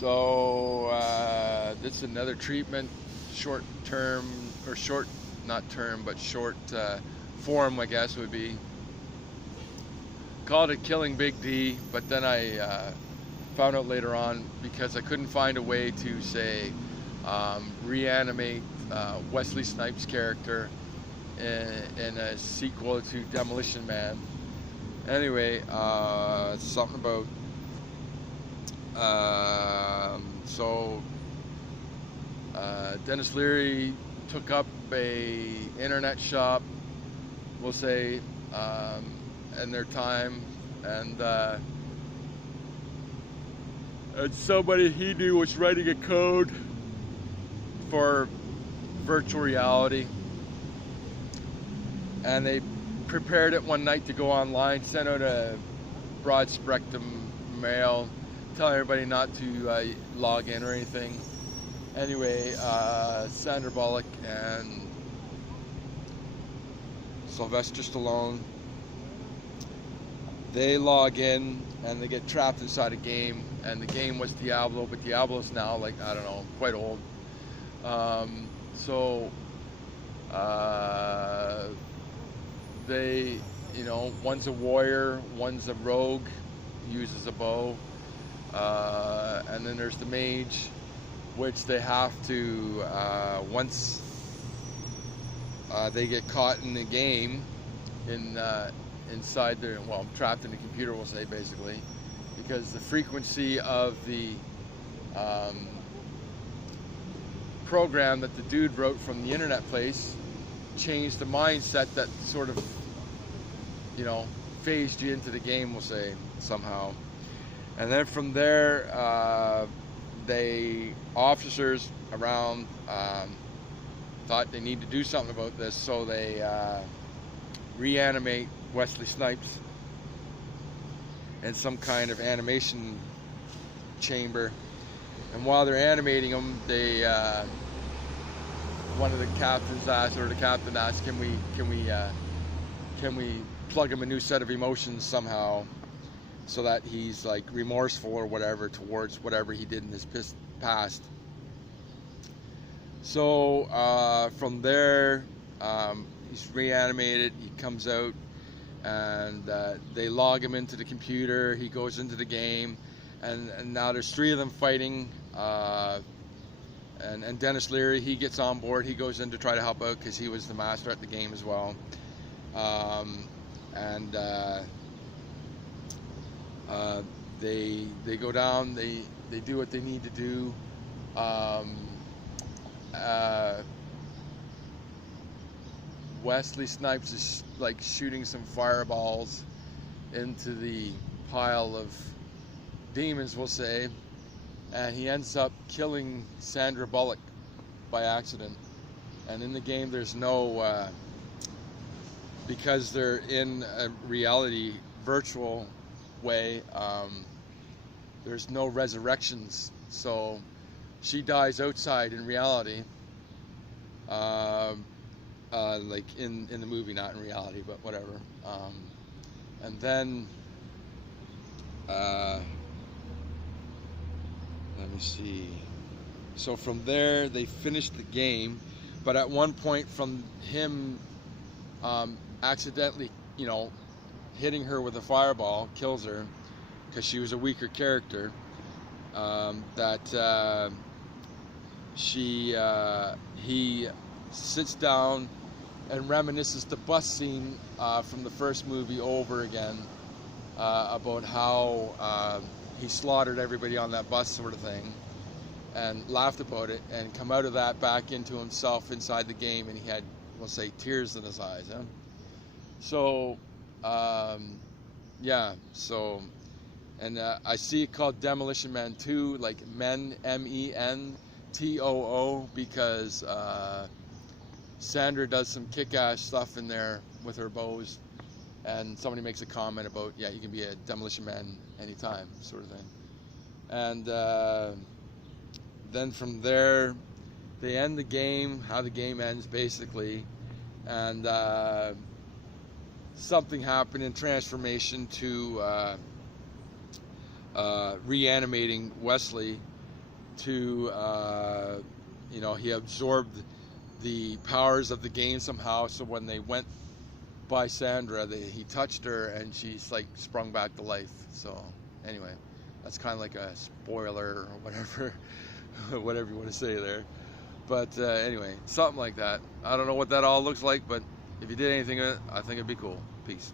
So this is another treatment, short term, or short, not term, but short form, I guess would be. Called it Killing Big D, but then I found out later on, because I couldn't find a way to say reanimate Wesley Snipes' character in a sequel to Demolition Man. Anyway, something about so Dennis Leary took up a internet shop, we'll say, in their time, and somebody he knew was writing a code for virtual reality, and they prepared it one night to go online, sent out a broad spectrum mail telling everybody not to log in or anything. Anyway, Sandra Bullock and Sylvester Stallone, they log in and they get trapped inside a game, and the game was Diablo, but Diablo's now, like, I don't know, quite old. They, one's a warrior, one's a rogue, uses a bow, and then there's the mage, which they have to, once they get caught in the game, inside their, trapped in the computer, we'll say, basically, because the frequency of the program that the dude wrote from the internet place changed the mindset that sort of, phased you into the game, we'll say, somehow. And then from there, officers around thought they need to do something about this, so they reanimate Wesley Snipes in some kind of animation chamber. And while they're animating him, one of the captains asked, or the captain asked, can we plug him a new set of emotions somehow, so that he's like remorseful or whatever towards whatever he did in his past. So from there, he's reanimated, he comes out, and they log him into the computer, he goes into the game, and now there's three of them fighting, and Dennis Leary, he gets on board, he goes in to try to help out because he was the master at the game as well. They go down, they do what they need to do. Wesley Snipes is like shooting some fireballs into the pile of demons, we'll say, and he ends up killing Sandra Bullock by accident. And in the game there's no, because they're in a reality virtual way, there's no resurrections, so she dies outside in reality, like in the movie, not in reality, but whatever. And then let me see, so from there they finished the game, but at one point from him accidentally, hitting her with a fireball, kills her, because she was a weaker character, he sits down and reminisces the bus scene from the first movie over again, about how he slaughtered everybody on that bus, sort of thing, and laughed about it, and come out of that back into himself inside the game, and he had, we'll say, tears in his eyes. So and I see it called Demolition Man 2, like men, MENTOO, because Sandra does some kick-ass stuff in there with her bows, and somebody makes a comment about, yeah, you can be a Demolition Man anytime, sort of thing. And then from there, they end the game, how the game ends, basically, and something happened in transformation to reanimating Wesley, to, you know, he absorbed the powers of the game somehow. So when they went by Sandra, he touched her and she's like sprung back to life. So anyway, that's kind of like a spoiler or whatever, whatever you want to say there. But anyway, something like that. I don't know what that all looks like, but if you did anything, I think it'd be cool. Peace.